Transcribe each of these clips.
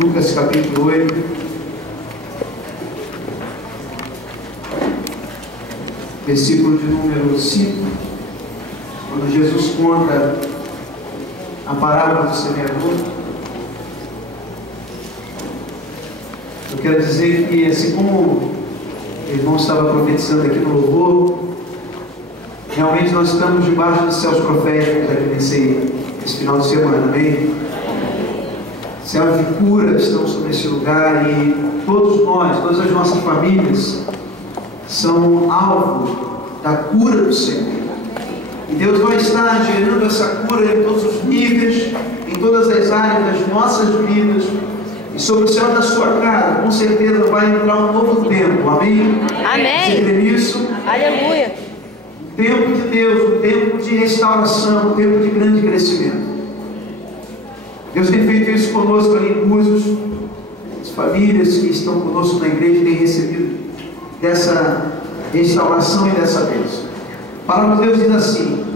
Lucas capítulo 8. Versículo de número 5, quando Jesus conta a parábola do semeador. Eu quero dizer que, assim como o irmão estava profetizando aqui no louvor, realmente nós estamos debaixo dos céus proféticos aqui nesse final de semana, amém? Céus de cura estão sobre esse lugar e todos nós, todas as nossas famílias são alvo da cura do Senhor. E Deus vai estar gerando essa cura em todos os níveis, em todas as áreas das nossas vidas. E sobre o céu da sua casa, com certeza vai entrar um novo tempo, amém? Amém. Você crê nisso? Aleluia. Um tempo de Deus, um tempo de restauração, um tempo de grande crescimento. Deus tem feito isso conosco ali em Búzios. As famílias que estão conosco na igreja têm recebido dessa restauração e dessa bênção. A palavra de Deus diz assim: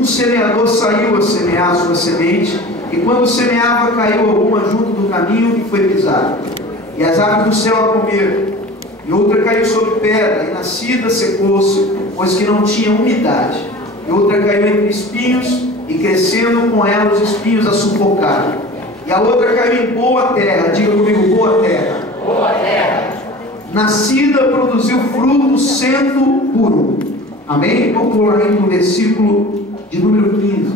um semeador saiu a semear a sua semente, e quando semeava, caiu alguma junto do caminho e foi pisada, e as aves do céu a comeram. E outra caiu sobre pedra, e nascida secou-se, pois que não tinha umidade. E outra caiu entre espinhos, e crescendo com ela os espinhos a sufocaram. E a outra caiu em boa terra. Diga comigo, boa terra. Boa terra. Nascida, produziu fruto 100 por 1. Amém? Vamos pular aí no versículo de número 15.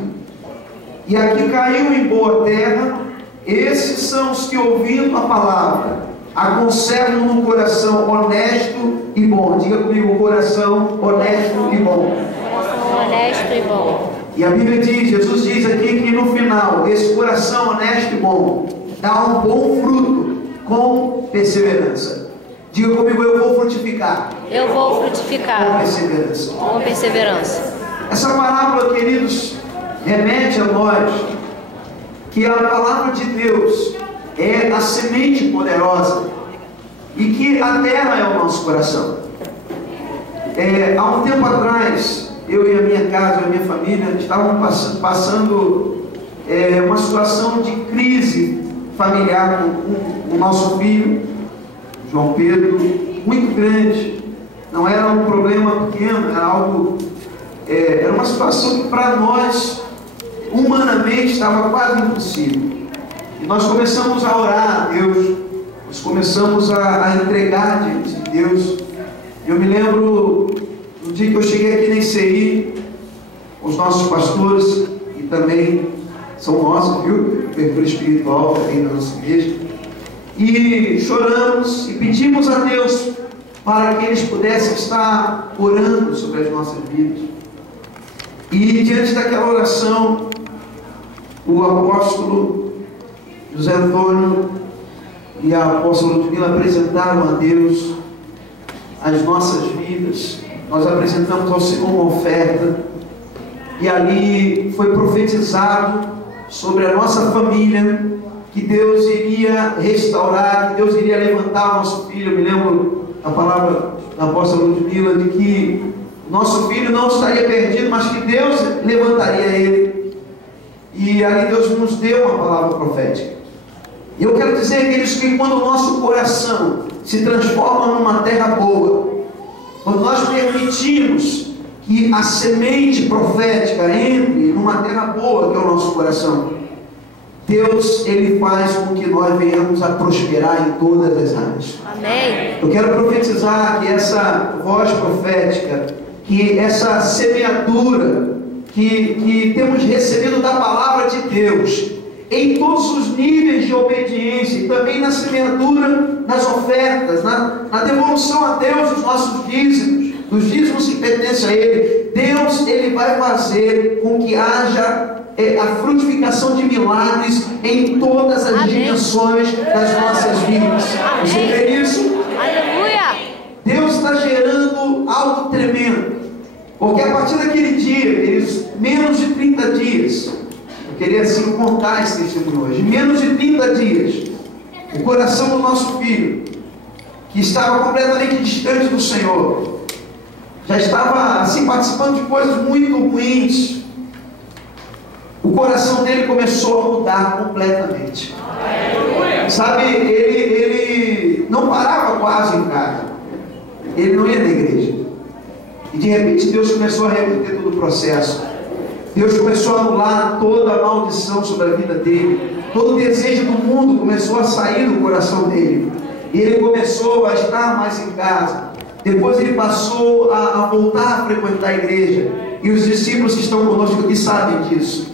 E aqui caiu em boa terra. Esses são os que, ouvindo a palavra, a conservam no coração honesto e bom. Diga comigo, coração honesto e bom. Coração honesto e bom. E a Bíblia diz, Jesus diz aqui que no final, esse coração honesto e bom dá um bom fruto com perseverança. Diga comigo, eu vou frutificar. Eu vou Com frutificar perseverança. com perseverança. Essa parábola, queridos, remete a nós que a palavra de Deus é a semente poderosa e que a terra é o nosso coração. Há um tempo atrás, eu e a minha casa, a minha família, estávamos passando uma situação de crise familiar com o nosso filho, João Pedro, muito grande. Não era um problema pequeno, era algo, era uma situação que para nós, humanamente, estava quase impossível. E nós começamos a orar a Deus, nós começamos a entregar diante de Deus. Eu me lembro no dia que eu cheguei aqui na ICI, os nossos pastores, e também são nossos, viu? Abertura espiritual também da nossa igreja. E choramos e pedimos a Deus para que eles pudessem estar orando sobre as nossas vidas. E diante daquela oração, o apóstolo José Antônio e a apóstola Ludmila apresentaram a Deus as nossas vidas. Nós apresentamos ao Senhor uma oferta, e ali foi profetizado sobre a nossa família, que Deus iria restaurar, que Deus iria levantar o nosso filho. Eu me lembro da palavra da apóstola Ludmila, de que nosso filho não estaria perdido, mas que Deus levantaria ele. E ali Deus nos deu uma palavra profética. E eu quero dizer, queridos, que quando o nosso coração se transforma numa terra boa, quando nós permitimos que a semente profética entre numa terra boa, que é o nosso coração, Deus, Ele faz com que nós venhamos a prosperar em todas as áreas. Amém. Eu quero profetizar que essa voz profética, que essa semeadura que temos recebido da palavra de Deus, em todos os níveis de obediência, e também na semeadura, nas ofertas, na devolução a Deus dos nossos dízimos, dos dízimos que pertencem a Ele, Deus, Ele vai fazer com que haja a frutificação de milagres em todas as dimensões das nossas vidas. Você crê nisso? Aleluia. Deus está gerando algo tremendo, porque a partir daquele dia, eles, menos de 30 dias, eu queria assim contar esse testemunho hoje, menos de 30 dias, o coração do nosso filho, que estava completamente distante do Senhor, já estava assim participando de coisas muito ruins, o coração dele começou a mudar completamente. Sabe, ele não parava quase em casa. Ele não ia na igreja. E de repente Deus começou a reverter todo o processo. Deus começou a anular toda a maldição sobre a vida dele. Todo o desejo do mundo começou a sair do coração dele. E ele começou a estar mais em casa. Depois ele passou a voltar a frequentar a igreja. E os discípulos que estão conosco aqui sabem disso.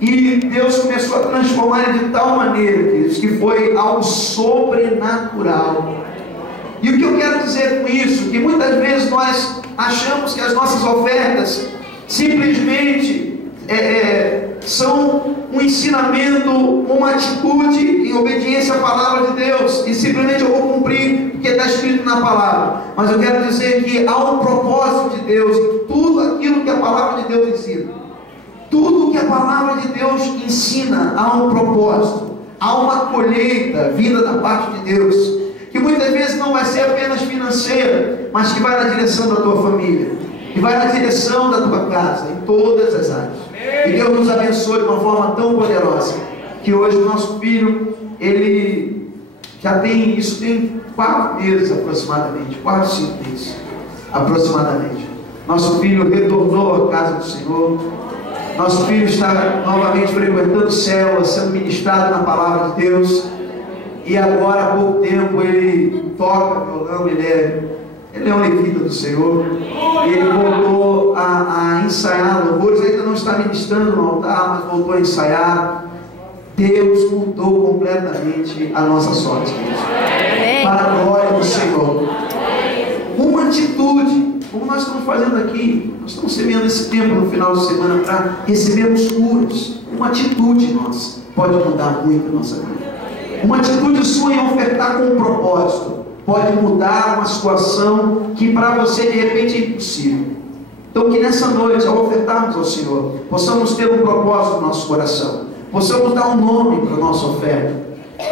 E Deus começou a transformar ele de tal maneira, queridos, que foi algo sobrenatural. E o que eu quero dizer com isso? Que muitas vezes nós achamos que as nossas ofertas simplesmente são um ensinamento, uma atitude em obediência à palavra de Deus, e simplesmente eu vou cumprir porque está escrito na palavra. Mas eu quero dizer que há um propósito de Deus em tudo aquilo que a palavra de Deus ensina. Tudo que a palavra de Deus ensina há um propósito, há uma colheita vinda da parte de Deus, que muitas vezes não vai ser apenas financeira, mas que vai na direção da tua família, que vai na direção da tua casa, em todas as áreas. E Deus nos abençoe de uma forma tão poderosa, que hoje o nosso filho, ele já tem, isso tem 4 meses aproximadamente, 4, 5 meses aproximadamente. Nosso filho retornou à casa do Senhor. Nosso filho está novamente frequentando células, sendo ministrado na palavra de Deus. E agora, há pouco tempo, ele toca violão, ele é um levita do Senhor. E ele voltou a ensaiar louvores, ainda não está ministrando no altar, mas voltou a ensaiar. Deus mudou completamente a nossa sorte, para a glória do Senhor. Uma atitude, como nós estamos fazendo aqui, nós estamos semeando esse tempo no final de semana para recebermos curas. Uma atitude nossa pode mudar muito a nossa vida. Uma atitude sua em ofertar com um propósito pode mudar uma situação que para você de repente é impossível. Então que nessa noite, ao ofertarmos ao Senhor, possamos ter um propósito no nosso coração, possamos dar um nome para a nossa oferta,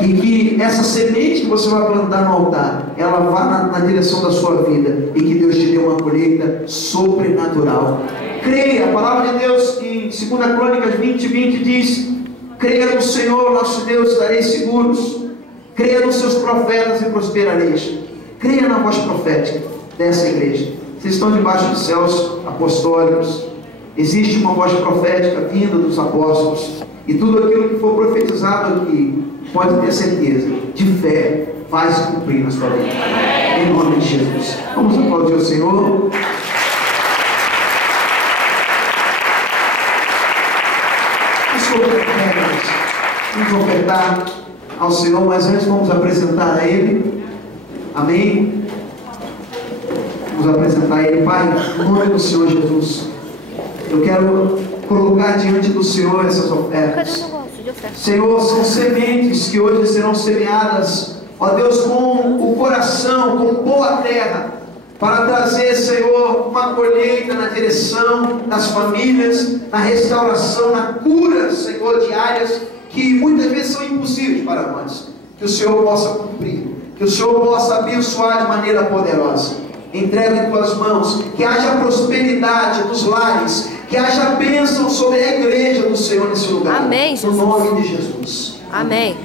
e que essa semente que você vai plantar no altar, ela vá na direção da sua vida, e que Deus te dê uma colheita sobrenatural. Creia, a palavra de Deus em 2 Crônicas 20:20 diz: creia no Senhor nosso Deus, estareis seguros. Creia nos seus profetas e prosperareis. Creia na voz profética dessa igreja. Vocês estão debaixo dos céus apostólicos. Existe uma voz profética vinda dos apóstolos. E tudo aquilo que for profetizado aqui, pode ter certeza, de fé, vai se cumprir na sua vida. Em nome de Jesus. Vamos aplaudir o Senhor. Vamos ofertar ao Senhor, mas antes vamos apresentar a Ele. Amém? Vamos apresentar a Ele. Pai, em nome do Senhor Jesus, eu quero colocar diante do Senhor essas ofertas. Senhor, são sementes que hoje serão semeadas, ó Deus, com o coração, com boa terra, para trazer, Senhor, uma colheita na direção das famílias, na restauração, na cura, Senhor, de áreas que muitas vezes são impossíveis para nós. Que o Senhor possa cumprir, que o Senhor possa abençoar de maneira poderosa. Entrega em tuas mãos, que haja prosperidade nos lares, que haja bênção sobre a igreja do Senhor nesse lugar. Amém, Jesus. No nome de Jesus. Amém.